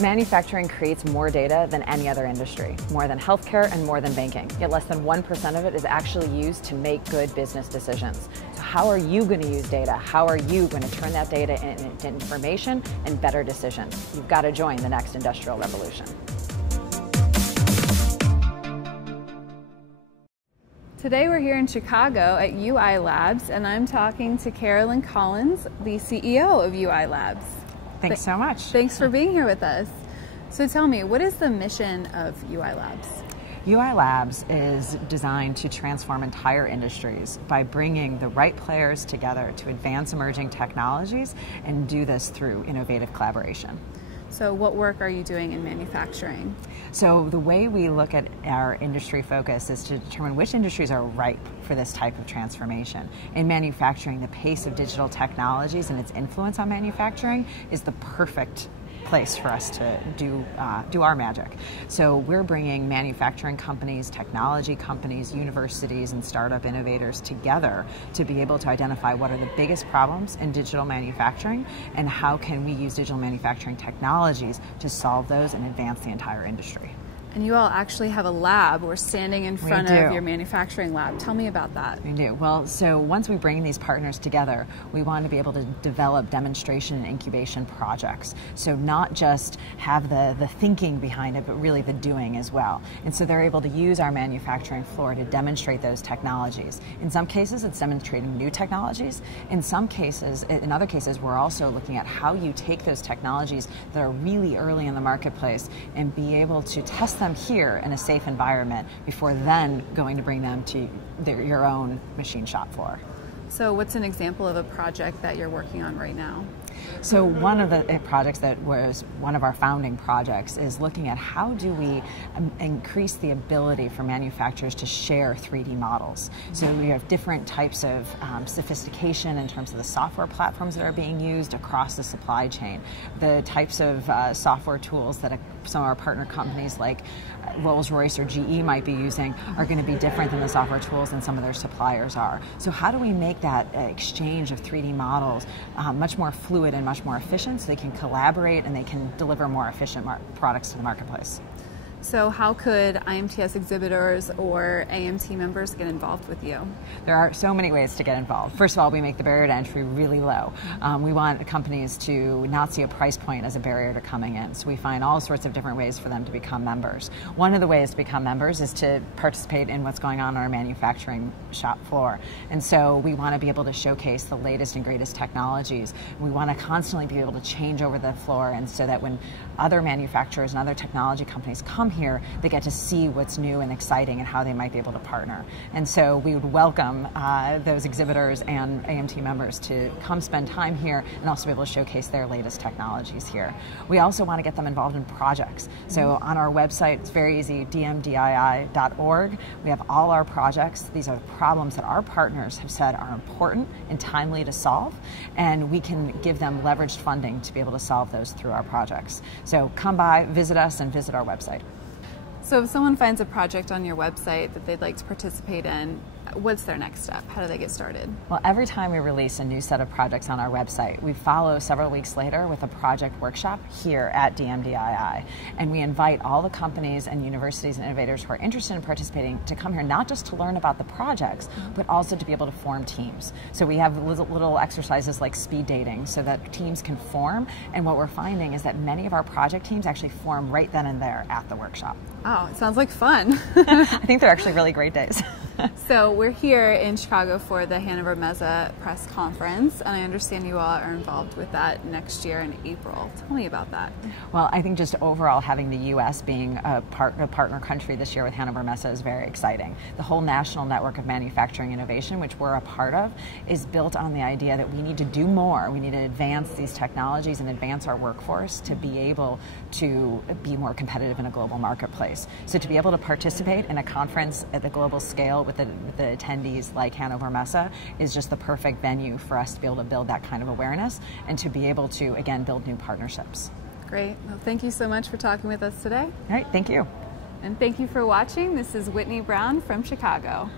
Manufacturing creates more data than any other industry, more than healthcare and more than banking. Yet less than 1% of it is actually used to make good business decisions. So how are you going to use data? How are you going to turn that data into information and better decisions? You've got to join the next industrial revolution. Today we're here in Chicago at UI Labs, and I'm talking to Carolyn Collens, the CEO of UI Labs. Thanks so much. Thanks for being here with us. So tell me, what is the mission of UI Labs? UI Labs is designed to transform entire industries by bringing the right players together to advance emerging technologies and do this through innovative collaboration. So what work are you doing in manufacturing? So the way we look at our industry focus is to determine which industries are ripe for this type of transformation. In manufacturing, the pace of digital technologies and its influence on manufacturing is the perfect place for us to do our magic. So we're bringing manufacturing companies, technology companies, universities, and startup innovators together to be able to identify what are the biggest problems in digital manufacturing and how can we use digital manufacturing technologies to solve those and advance the entire industry. And you all actually have a lab. We're standing in front of your manufacturing lab. Tell me about that. We do. Well, so once we bring these partners together, we want to be able to develop demonstration and incubation projects. So not just have the thinking behind it, but really the doing as well. And so they're able to use our manufacturing floor to demonstrate those technologies. In some cases, it's demonstrating new technologies. In other cases, we're also looking at how you take those technologies that are really early in the marketplace and be able to test them here in a safe environment before then going to bring them to your own machine shop floor. So what's an example of a project that you're working on right now? So one of the projects that was one of our founding projects is looking at how do we increase the ability for manufacturers to share 3D models. So we have different types of sophistication in terms of the software platforms that are being used across the supply chain. The types of software tools that some of our partner companies like Rolls-Royce or GE might be using are going to be different than the software tools than some of their suppliers are. So how do we make that exchange of 3D models much more fluid and much more efficient so they can collaborate and they can deliver more efficient products to the marketplace? So how could IMTS exhibitors or AMT members get involved with you? There are so many ways to get involved. First of all, we make the barrier to entry really low. We want companies to not see a price point as a barrier to coming in. So we find all sorts of different ways for them to become members. One of the ways to become members is to participate in what's going on our manufacturing shop floor. And so we want to be able to showcase the latest and greatest technologies. We want to constantly be able to change over the floor, and so that when other manufacturers and other technology companies come here, they get to see what's new and exciting and how they might be able to partner. And so we would welcome those exhibitors and AMT members to come spend time here and also be able to showcase their latest technologies here. We also want to get them involved in projects. So on our website, it's very easy, dmdii.org. We have all our projects. These are problems that our partners have said are important and timely to solve, and we can give them leveraged funding to be able to solve those through our projects. So come by, visit us, and visit our website. So if someone finds a project on your website that they'd like to participate in, what's their next step? How do they get started? Well, every time we release a new set of projects on our website, we follow several weeks later with a project workshop here at DMDII. And we invite all the companies and universities and innovators who are interested in participating to come here, not just to learn about the projects, but also to be able to form teams. So we have little exercises like speed dating so that teams can form. And what we're finding is that many of our project teams actually form right then and there at the workshop. Oh, it sounds like fun. I think they're actually really great days. So we're here in Chicago for the Hannover Messe Press Conference, and I understand you all are involved with that next year in April. Tell me about that. Well, I think just overall having the U.S. being a partner country this year with Hannover Messe is very exciting. The whole national network of manufacturing innovation, which we're a part of, is built on the idea that we need to do more. We need to advance these technologies and advance our workforce to be able to be more competitive in a global marketplace. So to be able to participate in a conference at the global scale with the attendees like Hannover Messe is just the perfect venue for us to be able to build that kind of awareness and to be able to, again, build new partnerships. Great. Well, thank you so much for talking with us today. All right, thank you. And thank you for watching. This is Whitney Brown from Chicago.